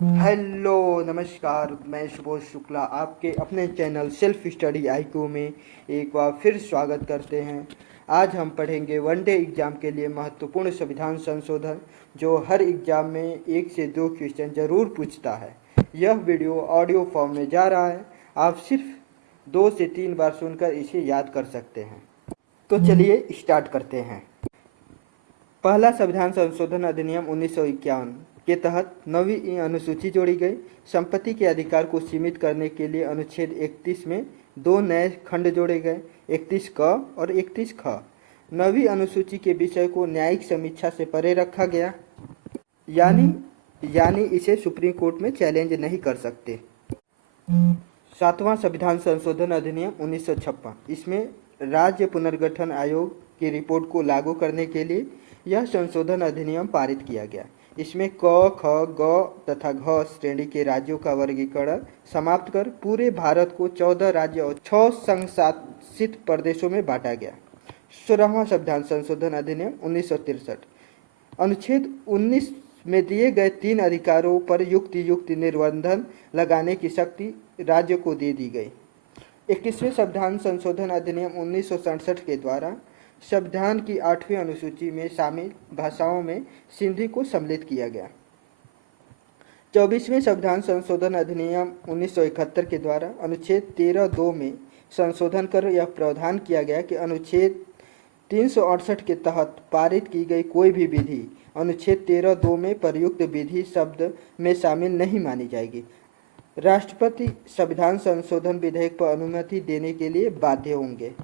Hello नमस्कार, मैं सुबोध शुक्ला आपके अपने चैनल सेल्फ स्टडी आईक्यू में एक बार फिर स्वागत करते हैं। आज हम पढ़ेंगे वनडे एग्ज़ाम के लिए महत्वपूर्ण संविधान संशोधन जो हर एग्ज़ाम में 1 से 2 क्वेश्चन ज़रूर पूछता है। यह वीडियो ऑडियो फॉर्म में जा रहा है, आप सिर्फ 2 से 3 बार सुनकर इसे याद कर सकते हैं। तो चलिए स्टार्ट करते हैं। पहला संविधान संशोधन अधिनियम 1951 के तहत 9वीं अनुसूची जोड़ी गई। संपत्ति के अधिकार को सीमित करने के लिए अनुच्छेद 31 में 2 नए खंड जोड़े गए, 31 क और 31 ख। 9वीं अनुसूची के विषय को न्यायिक समीक्षा से परे रखा गया, यानी इसे सुप्रीम कोर्ट में चैलेंज नहीं कर सकते। सातवां संविधान संशोधन अधिनियम 1956, इसमें राज्य पुनर्गठन आयोग की रिपोर्ट को लागू करने के लिए यह संशोधन अधिनियम पारित किया गया। इसमें क, ख, ग तथा घ श्रेणी के राज्यों का वर्गीकरण समाप्त कर पूरे भारत को 14 राज्य और 6 संघ शासित प्रदेशों में बांटा गया। 16वां संविधान संशोधन अधिनियम 1963, अनुच्छेद 19 में दिए गए 3 अधिकारों पर युक्त निर्बंधन लगाने की शक्ति राज्य को दे दी गई। 21वें संविधान संशोधन अधिनियम 1967 के द्वारा संविधान की 8वीं अनुसूची में शामिल भाषाओं में सिंधी को सम्मिलित किया गया। 24वें संविधान संशोधन अधिनियम 1971 के द्वारा अनुच्छेद 13(2) में संशोधन कर यह प्रावधान किया गया कि अनुच्छेद 368 के तहत पारित की गई कोई भी विधि अनुच्छेद 13(2) में प्रयुक्त विधि शब्द में शामिल नहीं मानी जाएगी। राष्ट्रपति संविधान संशोधन विधेयक पर अनुमति देने के लिए बाध्य होंगे।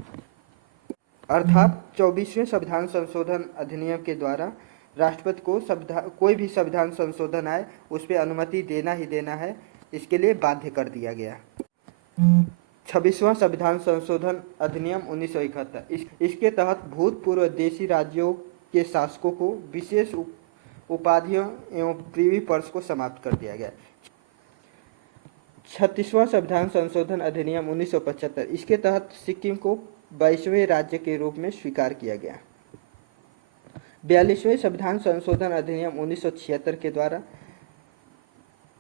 अर्थात 24वें संविधान संशोधन अधिनियम के द्वारा राष्ट्रपति को कोई भी संविधान संशोधन आए उस पर अनुमति देना ही देना है, इसके लिए बाध्य कर दिया गया। 26वां संविधान संशोधन अधिनियम 1971, इसके तहत भूतपूर्व देशी राज्यों के शासकों को विशेष उपाधियों एवं प्रीवी पर्स को समाप्त कर दिया गया। 36वां संविधान संशोधन अधिनियम 1975, इसके तहत सिक्किम को 22वें राज्य के रूप में स्वीकार किया गया। 42वें संविधान संशोधन अधिनियम 1976 के द्वारा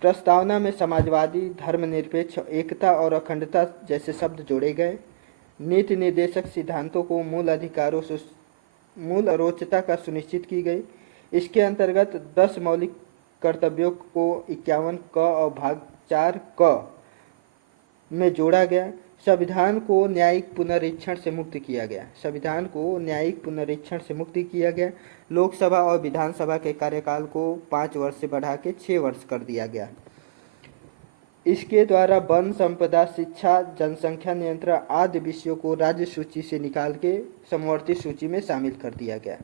प्रस्तावना में समाजवादी, धर्मनिरपेक्ष, एकता और अखंडता जैसे शब्द जोड़े गए। नीति निर्देशक सिद्धांतों को मूल अरोचता का सुनिश्चित की गई। इसके अंतर्गत 10 मौलिक कर्तव्यों को 51 क और भाग 4 क में जोड़ा गया। संविधान को न्यायिक पुनरीक्षण से मुक्त किया गया। लोकसभा और विधानसभा के कार्यकाल को 5 वर्ष से बढ़ा के 6 वर्ष कर दिया गया। इसके द्वारा वन संपदा, शिक्षा, जनसंख्या नियंत्रण आदि विषयों को राज्य सूची से निकाल के समवर्ती सूची में शामिल कर दिया गया।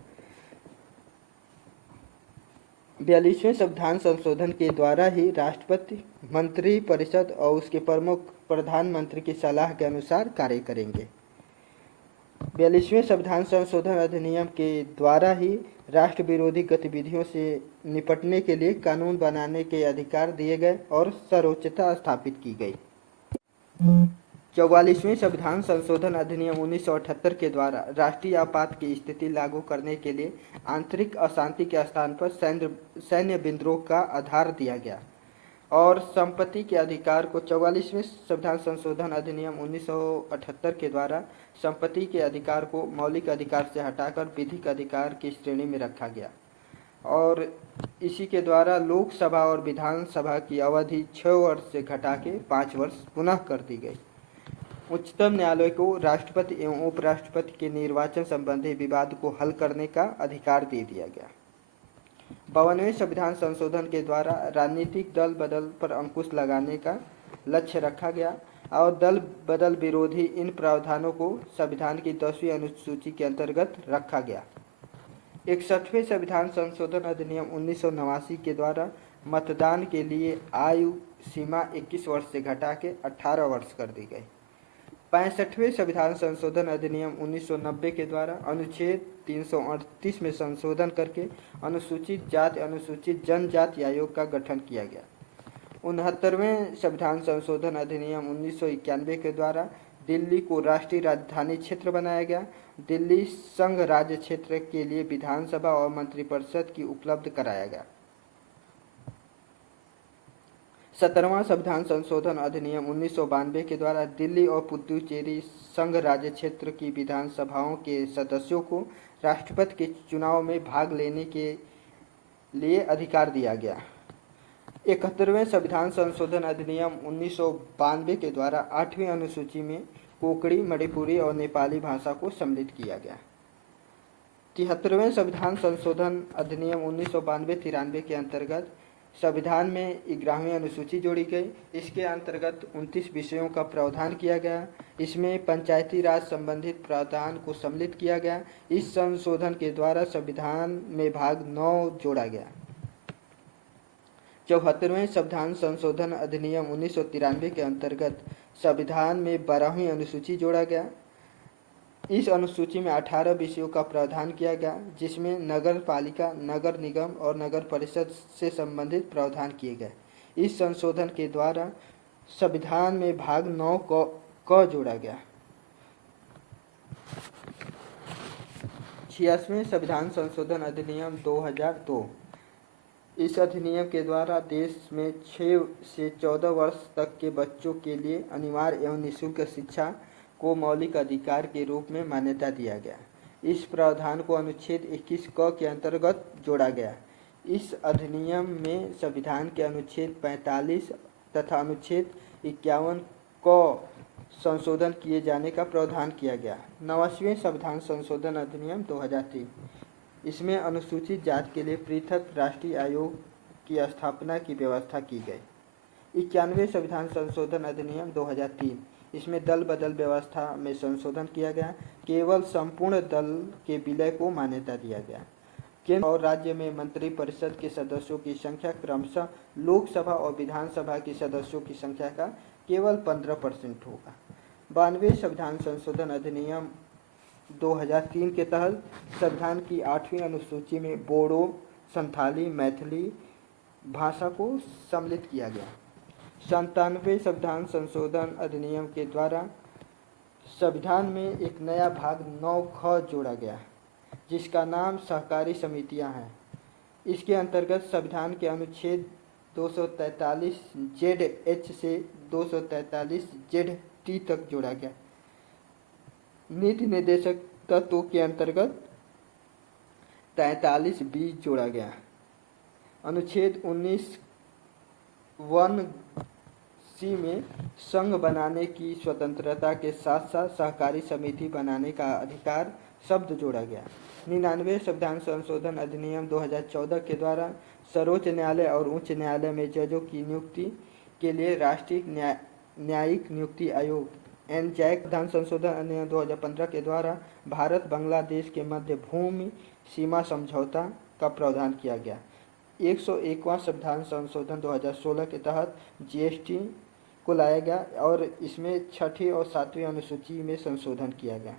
42वें संविधान संशोधन के द्वारा ही राष्ट्रपति मंत्री परिषद और उसके प्रमुख प्रधानमंत्री की सलाह के अनुसार कार्य करेंगे। 42वें संविधान संशोधन अधिनियम के द्वारा ही राष्ट्र विरोधी गतिविधियों से निपटने के लिए कानून बनाने के अधिकार दिए गए और सर्वोच्चता स्थापित की गई। 44वें संविधान संशोधन अधिनियम 1978 के द्वारा राष्ट्रीय आपात की स्थिति लागू करने के लिए आंतरिक अशांति के स्थान पर सैन्य विद्रोह का आधार दिया गया और संपत्ति के अधिकार को 44वें संविधान संशोधन अधिनियम 1978 के द्वारा संपत्ति के अधिकार को मौलिक अधिकार से हटाकर विधिक अधिकार की श्रेणी में रखा गया और इसी के द्वारा लोकसभा और विधानसभा की अवधि 6 वर्ष से घटा के 5 वर्ष पुनः कर दी गई। उच्चतम न्यायालय को राष्ट्रपति एवं उपराष्ट्रपति के निर्वाचन संबंधी विवाद को हल करने का अधिकार दे दिया गया। 52वें संविधान संशोधन के द्वारा राजनीतिक दल बदल पर अंकुश लगाने का लक्ष्य रखा गया और दल बदल विरोधी इन प्रावधानों को संविधान की 10वीं अनुसूची के अंतर्गत रखा गया। 61वें संविधान संशोधन अधिनियम 1989 के द्वारा मतदान के लिए आयु सीमा 21 वर्ष से घटा के 18 वर्ष कर दी गई। 65वें संविधान संशोधन अधिनियम 1990 के द्वारा अनुच्छेद 338 में संशोधन करके अनुसूचित जाति अनुसूचित जनजाति आयोग का गठन किया गया। 69वें संविधान संशोधन अधिनियम 1991 के द्वारा दिल्ली को राष्ट्रीय राजधानी क्षेत्र बनाया गया। दिल्ली संघ राज्य क्षेत्र के लिए विधानसभा और मंत्रिपरिषद की उपलब्ध कराया गया। 17वां संविधान संशोधन अधिनियम 1992 के द्वारा दिल्ली और पुदुचेरी संघ राज्य क्षेत्र की विधानसभाओं के सदस्यों को राष्ट्रपति के चुनाव में भाग लेने के लिए अधिकार दिया गया। 71वें संविधान संशोधन अधिनियम 1992 के द्वारा 8वीं अनुसूची में कोंकणी, मणिपुरी और नेपाली भाषा को सम्मिलित किया गया। 73वें संविधान संशोधन अधिनियम 1992-93 के अंतर्गत संविधान में 11वीं अनुसूची जोड़ी गई। इसके अंतर्गत 29 विषयों का प्रावधान किया गया। इसमें पंचायती राज संबंधित प्रावधान को सम्मिलित किया गया। इस संशोधन के द्वारा संविधान में भाग 9 जोड़ा गया। 74वें संविधान संशोधन अधिनियम 1993 के अंतर्गत संविधान में 12वीं अनुसूची जोड़ा गया। इस अनुसूची में 18 विषयों का प्रावधान किया गया, जिसमें नगर पालिका, नगर निगम और नगर परिषद से संबंधित प्रावधान किए गए। इस संशोधन के द्वारा संविधान में भाग 9 क जोड़ा गया। 86वें संविधान संशोधन अधिनियम 2002। इस अधिनियम के द्वारा देश में 6 से 14 वर्ष तक के बच्चों के लिए अनिवार्य एवं निःशुल्क शिक्षा को मौलिक अधिकार के रूप में मान्यता दिया गया। इस प्रावधान को अनुच्छेद 21 क के अंतर्गत जोड़ा गया। इस अधिनियम में संविधान के अनुच्छेद 45 तथा अनुच्छेद 51 क संशोधन किए जाने का प्रावधान किया गया। 89वें संविधान संशोधन अधिनियम 2003। इसमें अनुसूचित जाति के लिए पृथक राष्ट्रीय आयोग की स्थापना की व्यवस्था की गई। 91वें संविधान संशोधन अधिनियम 2003। इसमें दल बदल व्यवस्था में संशोधन किया गया। केवल संपूर्ण दल के विलय को मान्यता दिया गया। केंद्र और राज्य में मंत्रिपरिषद के सदस्यों की संख्या क्रमशः लोकसभा और विधानसभा के सदस्यों की संख्या का केवल 15% होगा। 92वें संविधान संशोधन अधिनियम 2003 के तहत संविधान की 8वीं अनुसूची में बोडो, संथाली, मैथिली भाषा को सम्मिलित किया गया। 97वें संविधान संशोधन अधिनियम के द्वारा संविधान में एक नया भाग 9 ख जोड़ा गया, जिसका नाम सहकारी समितियां हैं। इसके अंतर्गत संविधान के अनुच्छेद 243 ZH से 243 ZT तक जोड़ा गया। नीति निर्देशक तत्वों के अंतर्गत 43 B जोड़ा गया। अनुच्छेद 19 1 C में संघ बनाने की स्वतंत्रता के साथ साथ सहकारी समिति बनाने का अधिकार शब्द जोड़ा गया। 99वें संविधान संशोधन अधिनियम 2014 के द्वारा सर्वोच्च न्यायालय और उच्च न्यायालय में जजों की नियुक्ति के लिए राष्ट्रीय न्यायिक नियुक्ति आयोग NJAC संविधान संशोधन अधिनियम 2015 के द्वारा भारत बांग्लादेश के मध्य भूमि सीमा समझौता का प्रावधान किया गया। 101वां संविधान संशोधन 2016 के तहत GST को लाया गया और इसमें 6ठी और 7वीं अनुसूची में संशोधन किया गया।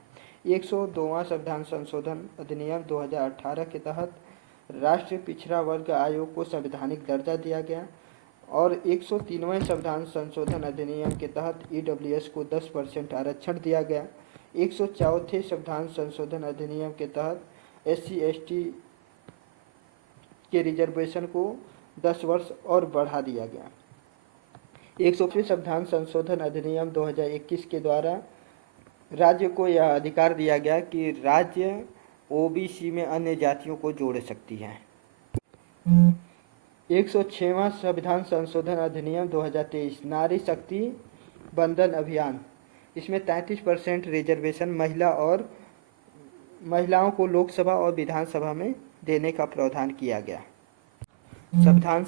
102वां संविधान संशोधन अधिनियम 2018 के तहत राष्ट्रीय पिछड़ा वर्ग आयोग को संवैधानिक दर्जा दिया गया और 103वें संविधान संशोधन अधिनियम के तहत EWS को 10% आरक्षण दिया गया। 104वें संविधान संशोधन अधिनियम के तहत SC/ST के रिजर्वेशन को 10 वर्ष और बढ़ा दिया गया। 105वें संविधान संशोधन अधिनियम 2021 के द्वारा राज्य को यह अधिकार दिया गया कि राज्य OBC में अन्य जातियों को जोड़ सकती है। 106वां संविधान संशोधन अधिनियम 2023 नारी शक्ति बंधन अभियान। इसमें 33% रिजर्वेशन महिलाओं को लोकसभा और विधानसभा में देने का प्रावधान किया गया। संविधान